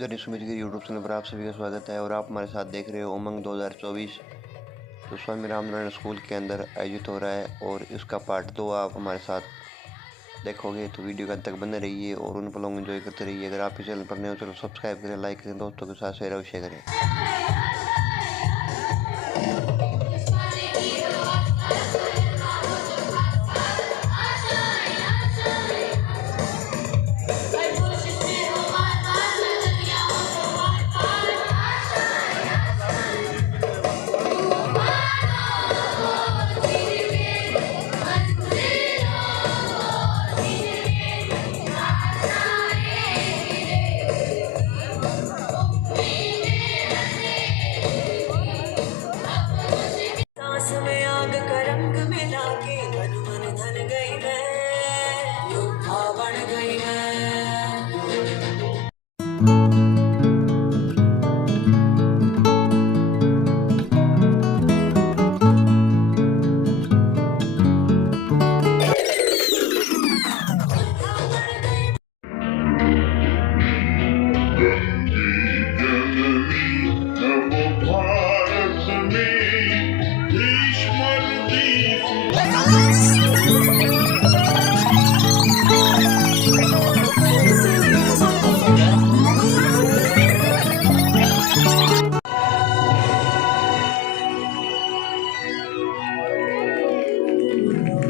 जर्नी सुमित के YouTube channel पर आप सभी का स्वागत है और आप हमारे साथ देख रहे हो उमंग 2024 जो स्वामी रामनारायण स्कूल के अंदर आयोजित हो रहा है और इसका पार्ट 2 आप हमारे साथ देखोगे तो वीडियो के अंत तक बने रहिए और उन पलों को एंजॉय करते रहिए। अगर आप इस चैनल पर नए हो चलो सब्सक्राइब करें, लाइक करें, दोस्तों के साथ शेयर अवश्य करें।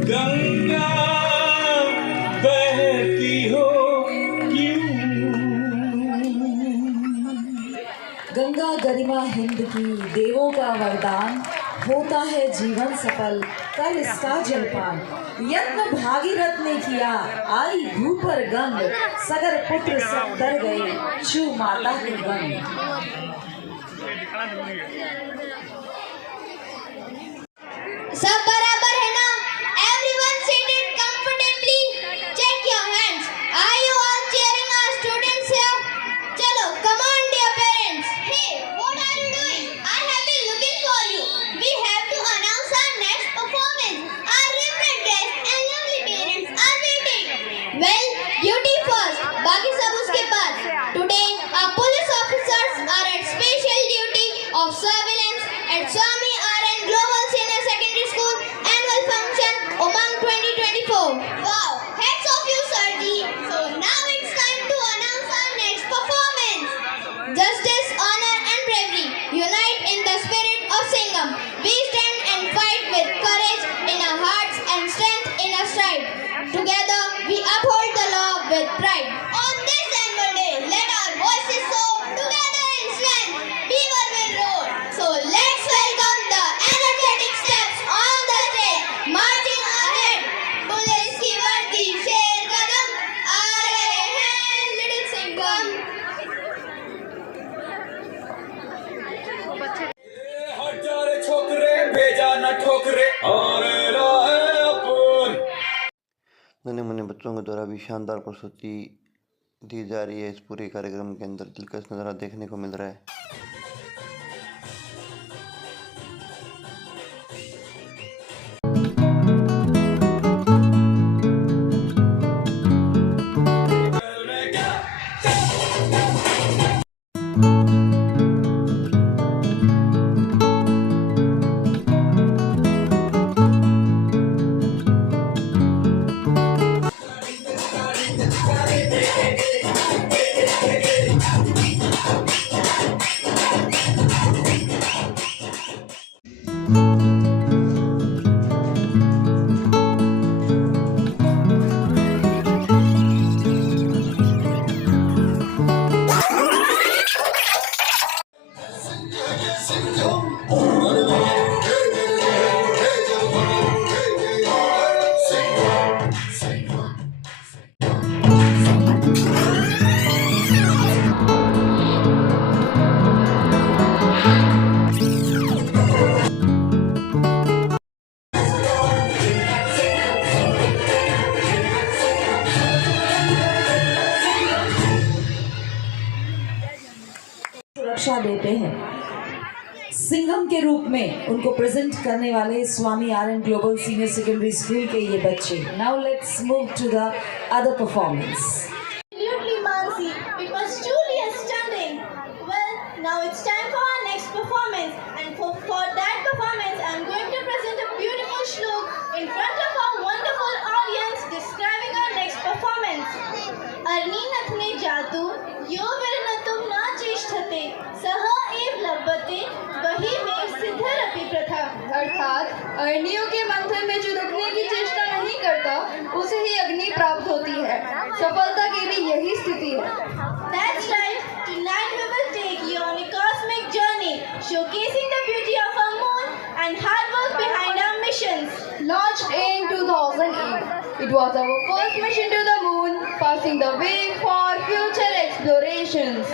गंगा बहती हो क्यों? गंगा गरिमा हिंद की, देवों का वरदान, होता है जीवन सफल कर इसका जलपान। यत्न भागीरथ ने किया, आई धूप पर गंग, सगर पुत्र सब डर गए, छू माता की गंग। सब बराबर है ना? Everyone seated comfortably. Check your hands. Are you all cheering our students here? चलो, come on dear parents. Hey, what are you doing? I have been looking for you. We have to announce our next performance. Our different dress and lovely parents are waiting. Well, duty first. बाकी सब उसके बाद. Today, our police officers are at special duty of surveillance at Swami R.N. Global Senior Secondary School annual function Umang 2024. Wow, heads off you, Sarji. So now it's time to announce our next performance. Justice, honor and bravery unite in the spirit of Singham. We stand and fight with courage in our hearts and strength in our stride. Together we uphold the law with pride. On this annual day, let our voices soar together in strength. We will roar. So let's welcome the energetic steps on the stage. Marching ahead, police की वर्दी शेर कदम, आ रहे हैं little Singham. हट जा रे छोकरे, भेजा न ठोकरे, आने रहे अपन। नन्हे मुन्ने बच्चों के द्वारा भी शानदार प्रस्तुति दी जा रही है। इस पूरे कार्यक्रम के अंदर दिलकश नज़ारा देखने को मिल रहा है। मान्यता देते हैं। सिंघम के रूप में उनको प्रेजेंट करने वाले Swami Aryan global senior secondary school के ये बच्चे। Now let's move to the other performance. Absolutely, Mansi. It was truly astounding. Well, now it's time for our next performance. And for that performance, I'm going to present a beautiful shlok in front of our wonderful audience describing our next performance. Arninathne jatu yo virnatum na cheshthate saha ev labbate वही में सिद्धरपि प्रथा, अर्थात अरनियों के मंथन में जो रुकने की चेष्टा नहीं करता उसे ही अग्नि प्राप्त होती है। सफलता की भी यही स्थिति है। That's right. Tonight we will take you on a cosmic journey, showcasing the beauty of our moon and hard work behind our missions. Launched in 2008, it was our first mission to the moon, passing the way for future explorations.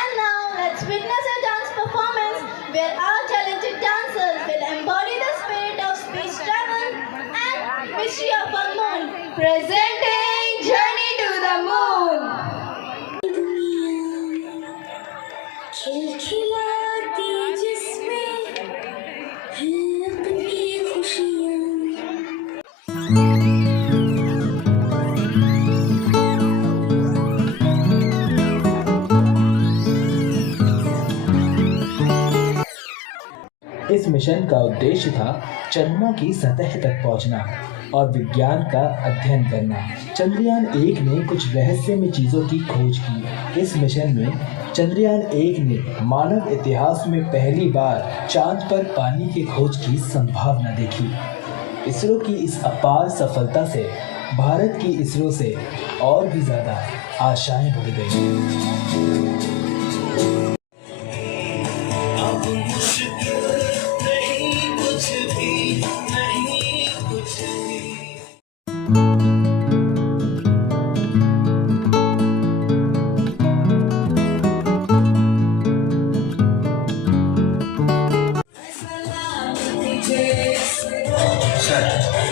And now let's witness a dance performance where our talented dancers will embody the spirit of space travel and mystery of our moon. Presenting Journey to the Moon. खिलखिलाती जिसमें है अपनी खुशियाँ। इस मिशन का उद्देश्य था चंद्रमा की सतह तक पहुंचना और विज्ञान का अध्ययन करना। चंद्रयान 1 ने कुछ रहस्यमय चीज़ों की खोज की। इस मिशन में चंद्रयान 1 ने मानव इतिहास में पहली बार चांद पर पानी की खोज की संभावना देखी। इसरो की इस अपार सफलता से भारत की इसरो से और भी ज़्यादा आशाएं बढ़ गई।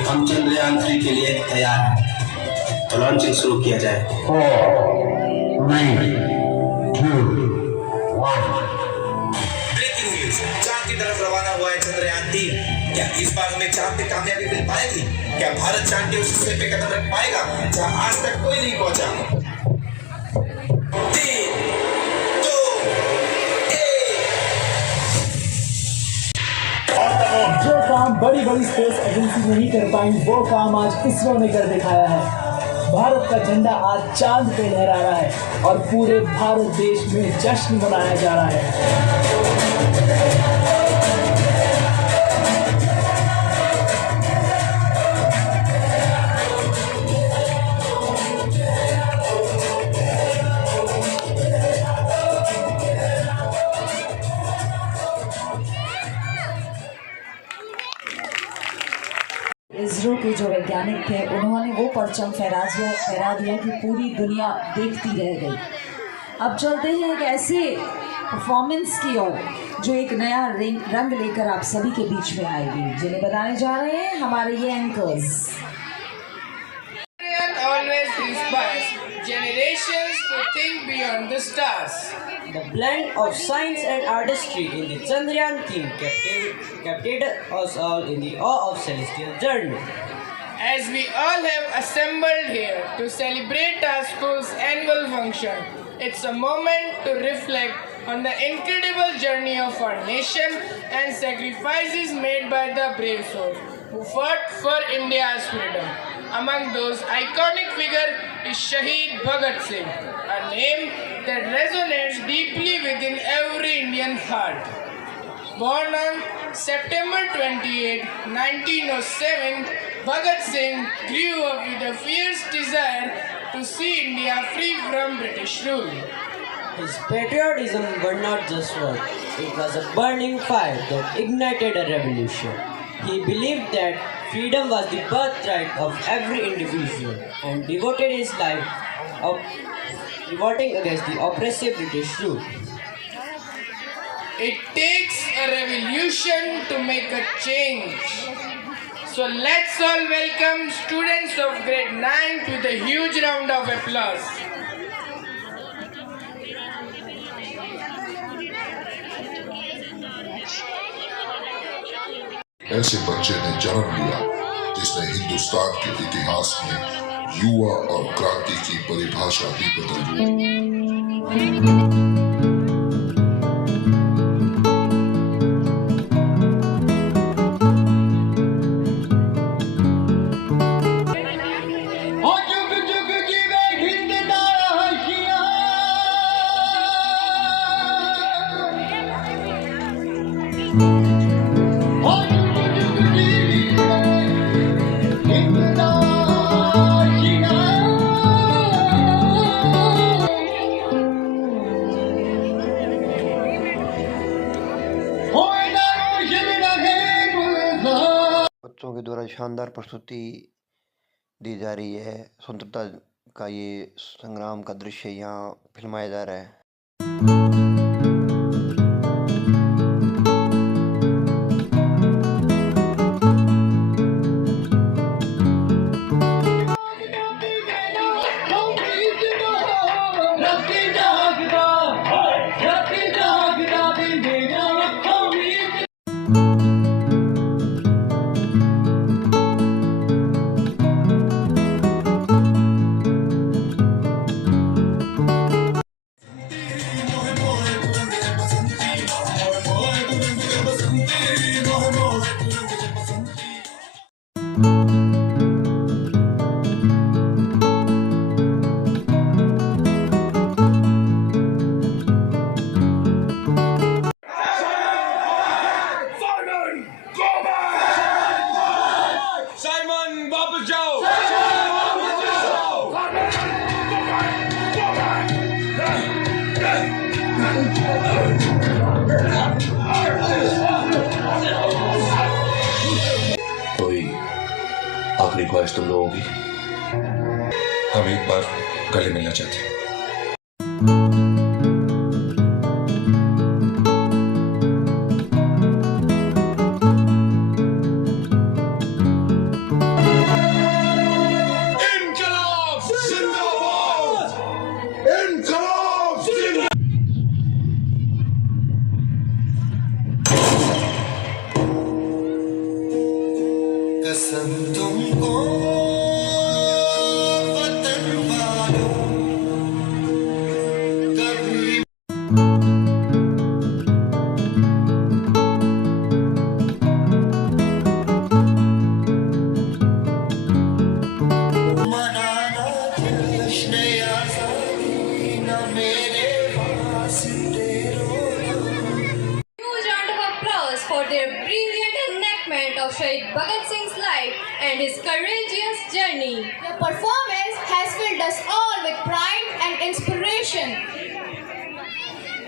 हम चंद्रयान 3 के लिए तैयार हैं, तो लॉन्चिंग शुरू किया जाए। 4, 3, 2, 1। ब्रेकिंग न्यूज, चांद की तरफ रवाना हुआ है चंद्रयान 3। क्या इस बार हमें चांद पे कामयाबी मिल पाएगी? क्या भारत चांद के उस हिस्से पे कदम रख पाएगा जहां आज तक कोई नहीं पहुंचा? 3, 2, 1। जो काम बड़ी बड़ी स्पेस एजेंसी नहीं कर पाई वो काम आज इसरो ने कर दिखाया है। भारत का झंडा आज चांद पे लहरा रहा है और पूरे भारत देश में जश्न मनाया जा रहा है। इसरो के जो वैज्ञानिक थे उन्होंने वो परचम फहरा दिया कि पूरी दुनिया देखती रह गई। अब चलते हैं एक ऐसे परफॉर्मेंस की ओर जो एक नया रंग लेकर आप सभी के बीच में आएगी, जिन्हें बताने जा रहे हैं हमारे ये anchors. Always inspires generations to think beyond the stars. The blend of science and artistry in the Chandrayaan theme captivated us all in the awe of celestial journey. As we all have assembled here to celebrate our school's annual function, it's a moment to reflect on the incredible journey of our nation and sacrifices made by the brave souls who fought for India's freedom. Among those iconic figures is Shaheed Bhagat Singh, a name that resonates deeply within every Indian heart. Born on September 28, 1907, Bhagat Singh grew up with a fierce desire to see India free from British rule. His patriotism were not just words, it was a burning fire that ignited a revolution. He believed that freedom was the birthright of every individual and devoted his life of revolting against the oppressive British rule. It takes a revolution to make a change. So let's all welcome students of grade 9 with a huge round of applause. ऐसे बच्चे ने जन्म लिया जिसने हिंदुस्तान के इतिहास में युवा और क्रांति की परिभाषा ही बदल दी। बच्चों के द्वारा शानदार प्रस्तुति दी जा रही है। स्वतंत्रता का ये संग्राम का दृश्य यहाँ फिल्माया जा रहा है। कोई आखिरी ख्वाहिश तुम लोगों की? हम एक बार गले मिलना चाहते हैं। कसम तुमको वतन वालों कभी मनाना जश्न आज़ादी न मेरे वास्ते रोना। Huge round of applause for their brilliant enactment of Shahid Bhagat Singh's life and his courageous journey. The performance has filled us all with pride and inspiration.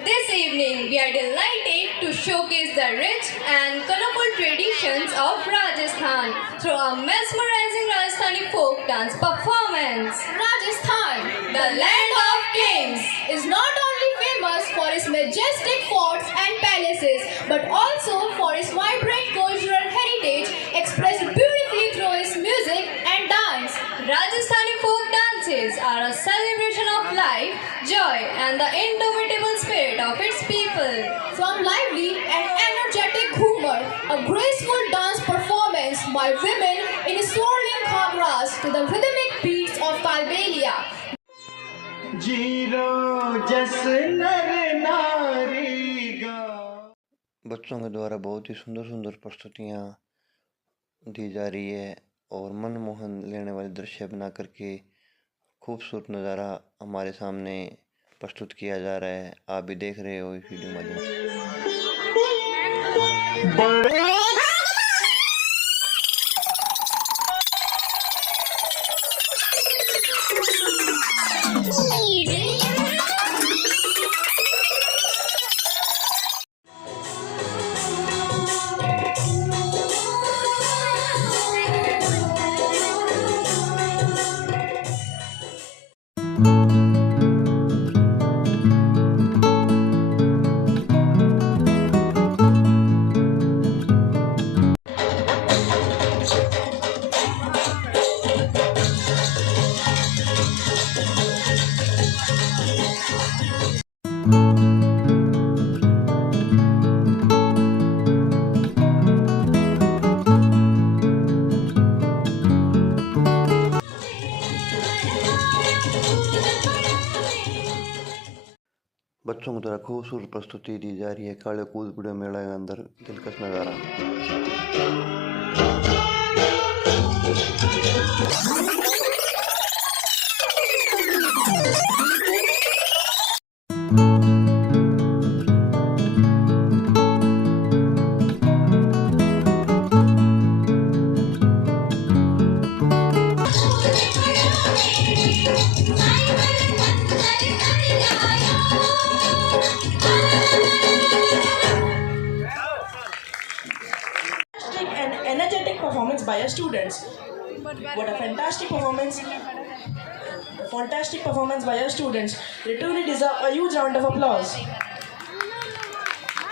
This evening, we are delighted to showcase the rich and colorful traditions of Rajasthan through a mesmerizing Rajasthani folk dance performance. Rajasthan, The land of kings, is not only famous for its majestic forts and palaces, but also for its vibrant cultural heritage expressed beautifully through its music and dance. Rajasthani folk dances are a celebration of life, joy, and the indomitable spirit of its people. From lively and energetic Ghumar, a graceful dance performance by women in swirling khagras to the rhythmic beats of Kalbelia. बच्चों के द्वारा बहुत ही सुंदर सुंदर प्रस्तुतियाँ दी जा रही है और मनमोहन लेने वाले दृश्य बना करके खूबसूरत नज़ारा हमारे सामने प्रस्तुत किया जा रहा है। आप भी देख रहे हो इस वीडियो माध्यम से। बच्चों को द्वारा खूबसूरत प्रस्तुति दी जा रही है काले कूद बड़े मेला के अंदर दिलकश नज़ारा। And energetic performance by our students. What a fantastic performance! A fantastic performance by our students. They truly deserve a huge round of applause.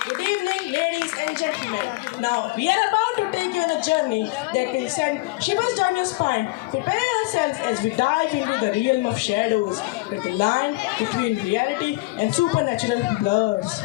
Good evening, ladies and gentlemen. Now, we are about to take you on a journey that will send shivers down your spine. Prepare yourselves as we dive into the realm of shadows, where the line between reality and supernatural blurs.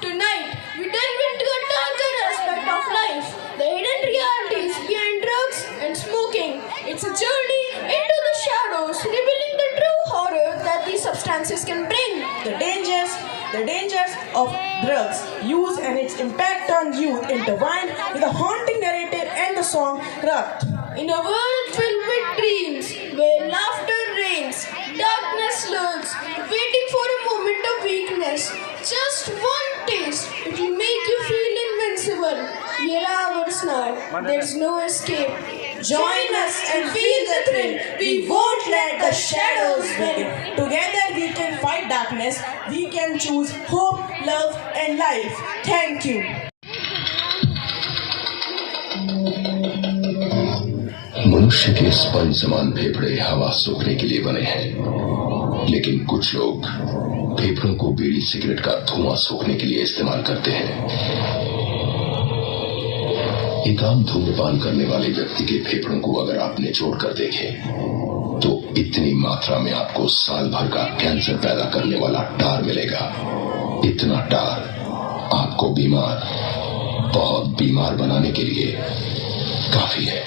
Tonight, we delve into a darker aspect of life, the hidden realities behind drugs and smoking. It's a journey into the shadows, revealing the true horror that these substances can bring. The dangers of drugs use and its impact on youth intertwined with the haunting narrative and the song Rat. In a world filled with dreams, where laughter reigns, darkness lurks, waiting for a moment of weakness, just one taste, it will make you feel invincible. Here are ours now, there's no escape. Join us and feel the thrill. We won't let the shadows win. Together we can fight darkness. We can choose hope, love and life. Thank you. मनुष्य के स्पंज समान फेफड़े हवा सूखने के लिए बने हैं, लेकिन कुछ लोग फेफड़ों को बीड़ी सिगरेट का धुआं सूखने के लिए इस्तेमाल करते हैं। एक आम धूम्रपान करने वाले व्यक्ति के फेफड़ों को अगर आप निचोड़ कर देखें तो इतनी मात्रा में आपको साल भर का कैंसर पैदा करने वाला टार मिलेगा। इतना टार आपको बीमार, बहुत बीमार बनाने के लिए काफी है।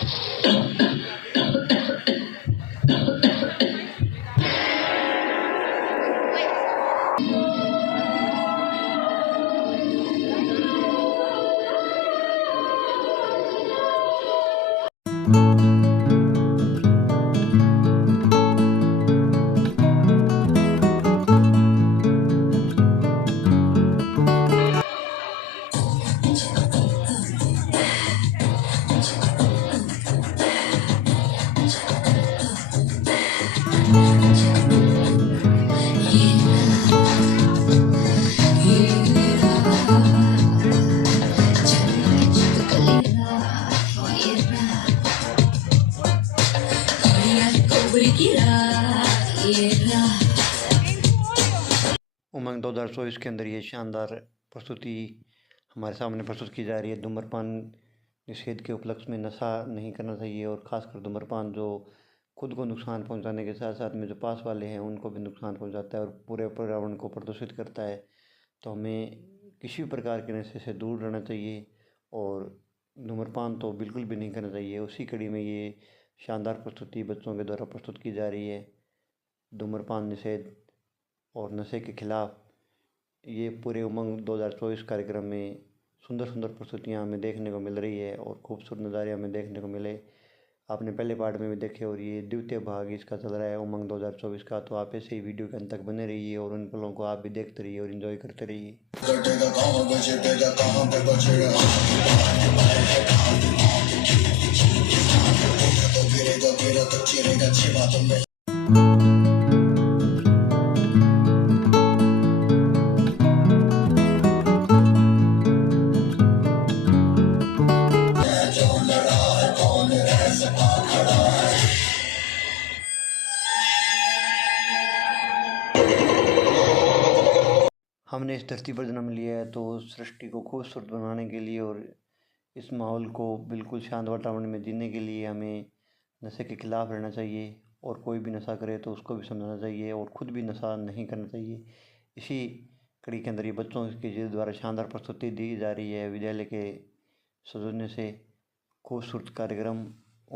उमंग 2024 के अंदर ये शानदार प्रस्तुति हमारे सामने प्रस्तुत की जा रही है। धूम्रपान निषेध के उपलक्ष्य में नशा नहीं करना चाहिए और ख़ासकर धूम्रपान जो खुद को नुकसान पहुंचाने के साथ साथ में जो पास वाले हैं उनको भी नुकसान पहुंचाता है और पूरे पर्यावरण को प्रदूषित करता है। तो हमें किसी भी प्रकार के नशे से दूर रहना चाहिए और धूम्रपान तो बिल्कुल भी नहीं करना चाहिए। उसी कड़ी में ये शानदार प्रस्तुति बच्चों के द्वारा प्रस्तुत की जा रही है। धूम्रपान निषेध और नशे के खिलाफ ये पूरे उमंग 2024 कार्यक्रम में सुंदर सुंदर प्रस्तुतियाँ हमें देखने को मिल रही है और खूबसूरत नज़ारे हमें देखने को मिले। आपने पहले पार्ट में भी देखे और ये द्वितीय भाग इसका चल रहा है उमंग 2024 का। तो आप ऐसे ही वीडियो के अंत तक बने रहिए और उन पलों को आप भी देखते रहिए और इन्जॉय करते रहिए। हमने इस धरती पर जन्म लिया है तो सृष्टि को खूबसूरत बनाने के लिए और इस माहौल को बिल्कुल शांत वातावरण में जीने के लिए हमें नशे के खिलाफ़ रहना चाहिए और कोई भी नशा करे तो उसको भी समझाना चाहिए और ख़ुद भी नशा नहीं करना चाहिए। इसी कड़ी के अंदर ये बच्चों के द्वारा शानदार प्रस्तुति दी जा रही है। विद्यालय के सौजन्य से खूबसूरत कार्यक्रम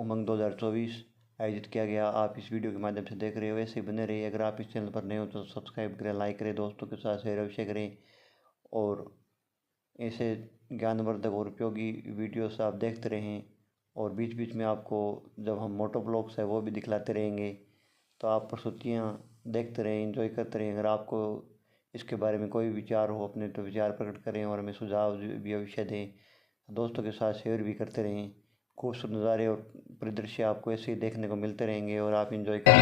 उमंग 2024 आयोजित किया गया आप इस वीडियो के माध्यम से देख रहे हो। ऐसे ही बने रहिए। अगर आप इस चैनल पर नए हो तो सब्सक्राइब करें, लाइक करें, दोस्तों के साथ शेयर अवश्य करें और ऐसे ज्ञानवर्धक और उपयोगी वीडियोस आप देखते रहें। और बीच बीच में आपको जब हम मोटो ब्लॉग्स है वो भी दिखलाते रहेंगे, तो आप प्रस्तुतियाँ देखते रहें, एंजॉय करते रहें। अगर आपको इसके बारे में कोई विचार हो अपने तो विचार प्रकट करें और हमें सुझाव भी अवश्य दें। दोस्तों के साथ शेयर भी करते रहें। खूबसूरत नज़ारे और परिदृश्य आपको ऐसे ही देखने को मिलते रहेंगे और आप एंजॉय करते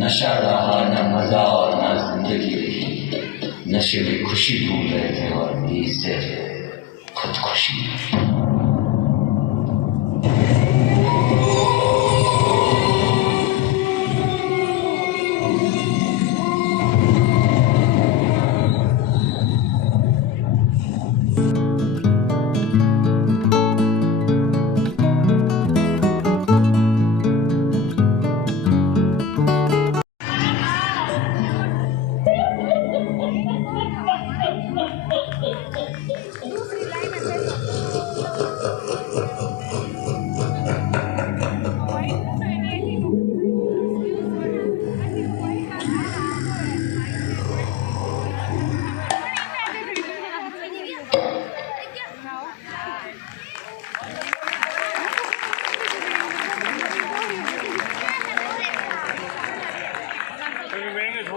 नशा रहा न मजा और न जिंदगी रही, नशे में खुशी ढूंढ रहे थे और ये सिर्फ खुदकुशी।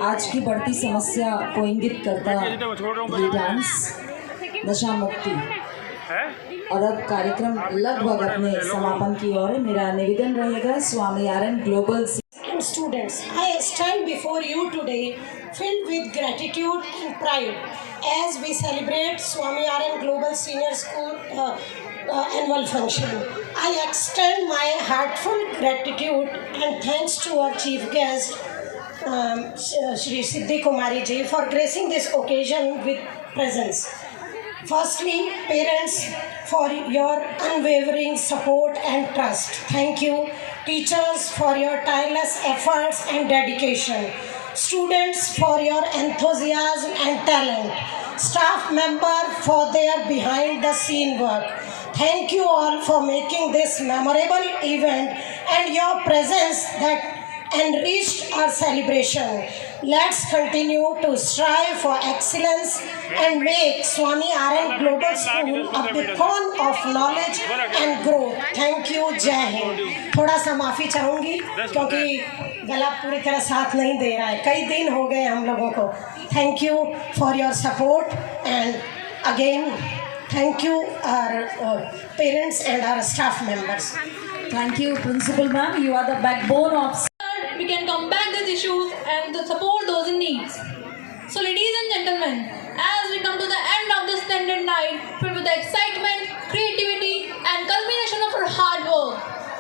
आज की बढ़ती समस्या को इंगित करता ये डांस नशा मुक्ति। और अब कार्यक्रम लगभग अपने समापन की ओर। मेरा निवेदन रहेगा Swami Aryan global students, I stand before you today filled with gratitude and pride as we celebrate Swami Aryan Global Senior School annual function. I extend my heartfelt gratitude and thanks to our chief guest, Shri Siddhi Kumari ji, for gracing this occasion with presence. Firstly, parents, for your unwavering support and trust. Thank you. Teachers, for your tireless efforts and dedication. Students, for your enthusiasm and talent. Staff members, for their behind-the-scene work. Thank you all for making this memorable event and your presence that enriched our celebration. Let's continue to strive for excellence and make Swami Aryan Global School a beacon of knowledge and growth. Thank you. जय हिंद। थोड़ा सा माफ़ी चाहूँगी क्योंकि गला पूरी तरह साथ नहीं दे रहा है, कई दिन हो गए हम लोगों को। Thank you for your support and again thank you our parents and our staff members. Thank you, Principal Ma'am. You are the backbone of. We can combat these issues and support those in need. So ladies and gentlemen, as we come to the end of this splendid night filled with the excitement, creativity and culmination of our hard work,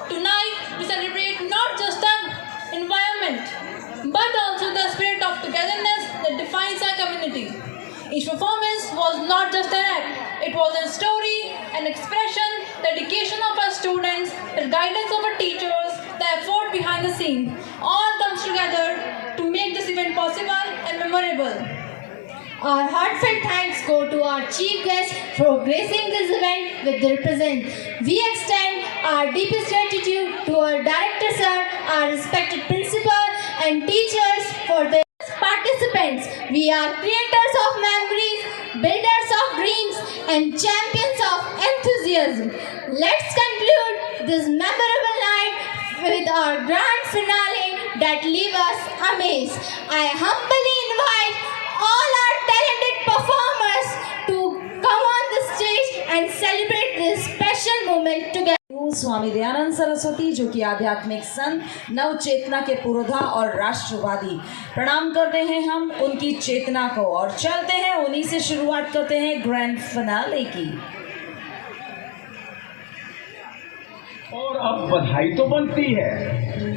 tonight we celebrate not just the environment but also the spirit of togetherness that defines our community. Each performance was not just an act, it was a story, an expression, dedication of our students, the guidance of our teachers, the effort behind the scenes, all comes together to make this event possible and memorable. Our heartfelt thanks go to our chief guest for gracing this event with their presence. We extend our deepest gratitude to our director sir, our respected principal and teachers for their participants. We are creators of memories, builders of dreams and champions of enthusiasm. Let's conclude this memorable night with our grand finale that leave us amazed. I humbly invite all our talented performers to come on the stage and celebrate this special moment together. Swami दयानंद सरस्वती जो कि आध्यात्मिक संत, नव चेतना के पुरोधा और राष्ट्रवादी, प्रणाम करते हैं हम उनकी चेतना को और चलते हैं उन्हीं से शुरुआत करते हैं ग्रैंड फिनाले की। और अब बधाई तो बनती है।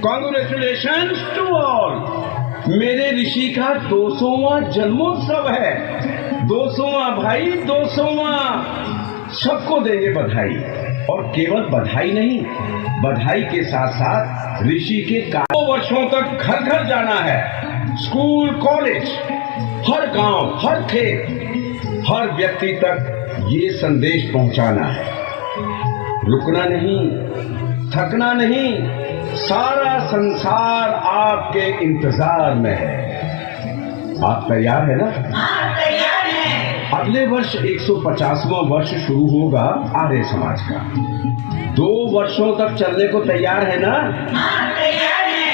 Congratulations to all. मेरे ऋषि का 200वां जन्मोत्सव है। 200वां भाई, 200वां, सबको देंगे बधाई। और केवल बधाई नहीं, बधाई के साथ साथ ऋषि के 2 वर्षों तक घर घर जाना है। स्कूल, कॉलेज, हर गांव, हर खेत, हर व्यक्ति तक ये संदेश पहुंचाना है। रुकना नहीं, थकना नहीं, सारा संसार आपके इंतजार में है। आप तैयार है ना? तैयार है। अगले वर्ष 150वां वर्ष शुरू होगा आर्य समाज का। 2 वर्षों तक चलने को तैयार है ना? तैयार है।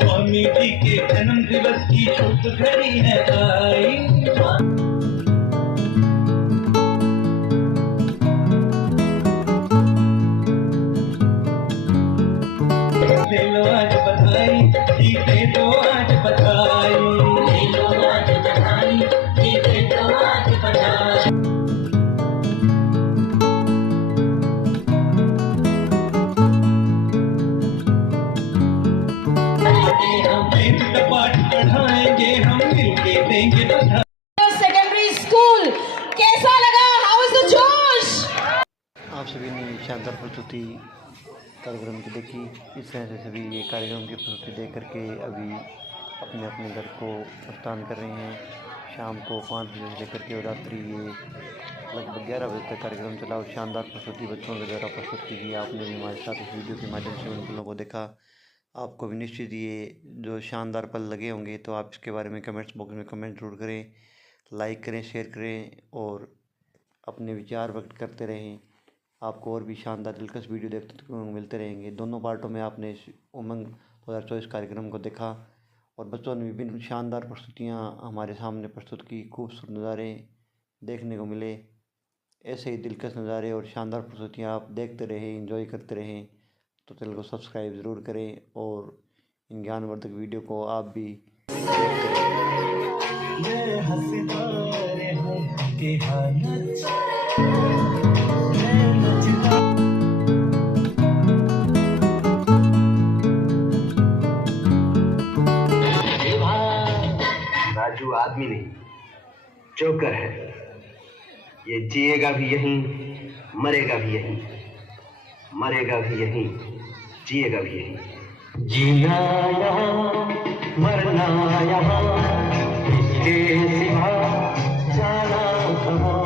स्वामी जी के जन्म दिवस की शुभ घड़ी है आई। ले लो आज बधाई, जीते तो आज बधाई। ले लो आज बधाई, जीते तो आज बधाई। हम एक टपाट बढ़ाएंगे, हम मिलके देंगे बधाई। सेकेंडरी स्कूल कैसा लगा? हाउ इज द जोश? आप सभी ने शानदार प्रस्तुति कार्यक्रम की देखी। इस तरह से सभी ये कार्यक्रम की प्रस्तुति देख करके अभी अपने अपने घर को प्रस्थान कर रहे हैं। शाम को 5 बजे से लेकर के रात्रि ये लगभग 11 बजे तक कार्यक्रम चला और शानदार प्रस्तुति बच्चों के द्वारा प्रस्तुत की गई। आपने भी हमारे साथ इस वीडियो के माध्यम से उन पलों को देखा। आपको भी निश्चित ये जो शानदार पल लगे होंगे, तो आप इसके बारे में कमेंट्स बॉक्स में कमेंट जरूर करें, लाइक करें, शेयर करें और अपने विचार व्यक्त करते रहें। आपको और भी शानदार दिलकश वीडियो देखने को मिलते रहेंगे। दोनों पार्टों में आपने इस उमंग 2024 कार्यक्रम को देखा और बच्चों ने विभिन्न शानदार प्रस्तुतियाँ हमारे सामने प्रस्तुत की। खूबसूरत नज़ारे देखने को मिले। ऐसे ही दिलकश नज़ारे और शानदार प्रस्तुतियाँ आप देखते रहें, एंजॉय करते रहें। तो चैनल को सब्सक्राइब ज़रूर करें और इन ज्ञानवर्धक वीडियो को आप भी राजू आदमी नहीं, जोकर है। ये जिएगा भी यहीं, मरेगा भी यहीं, मरेगा भी यहीं, जिएगा भी यहीं। जीना यहाँ, मरना यहाँ, इसके सिवा जाना कहाँ।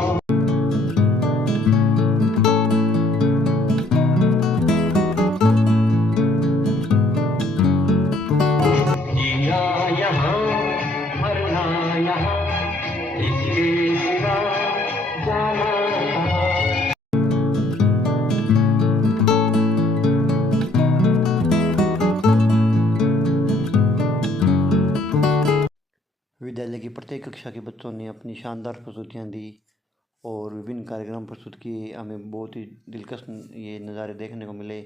जीना यहाँ, मरना यहाँ, इसके सिवा जाना कहाँ। विद्यालय की प्रत्येक कक्षा के बच्चों ने अपनी शानदार प्रस्तुतियाँ दी और विभिन्न कार्यक्रम प्रस्तुत किए। हमें बहुत ही दिलकश ये नज़ारे देखने को मिले।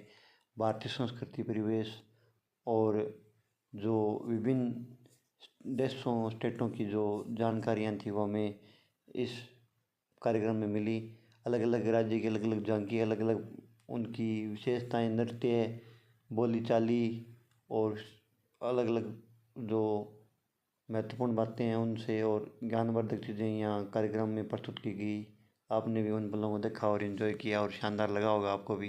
भारतीय संस्कृति, परिवेश और जो विभिन्न देशों, स्टेटों की जो जानकारियाँ थी वो हमें इस कार्यक्रम में मिली। अलग अलग राज्य की अलग अलग झांकी, अलग अलग उनकी विशेषताएं, नृत्य, बोली चाली और अलग अलग जो महत्वपूर्ण बातें हैं उनसे और ज्ञानवर्धक चीज़ें यहाँ कार्यक्रम में प्रस्तुत की गई। आपने भी उन पलों को देखा और एंजॉय किया और शानदार लगा होगा आपको भी।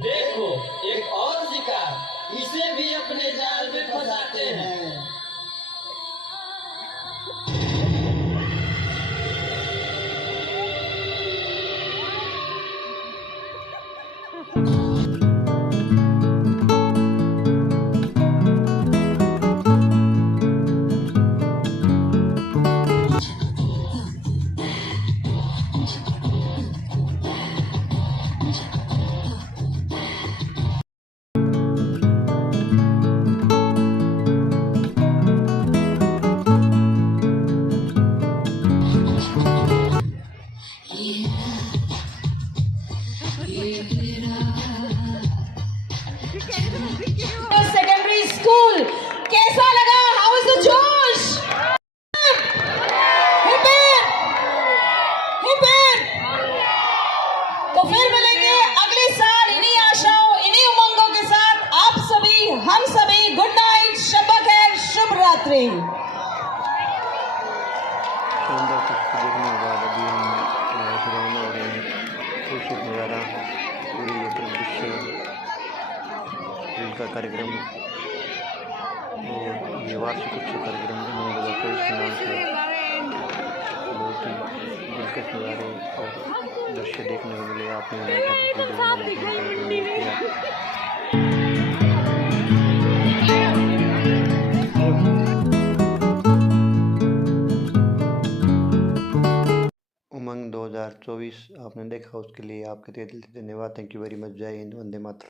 देखो एक और शिकार, इसे भी अपने जाल में फंसाते हैं। सेकेंडरी स्कूल कैसा लगा? हाउ इज द जोश? Hip hip. तो फिर मिलेंगे अगले साल 3. शानदार तस्वीर देखने के बाद अभी हम रवाना हो रहे हैं। खूबसूरत नज़ारा पूरी ये दृश्य स्कूल का कार्यक्रम और ये वार्षिक उत्सव कार्यक्रम उमंग 2024 के नाम से बहुत ही दिलकश नज़ारे और दृश्य देखने को मिले। आपने उमंग 2024 आपने देखा, उसके लिए आपके दिल से धन्यवाद। Thank you very much. जय हिंद, वंदे मातरम।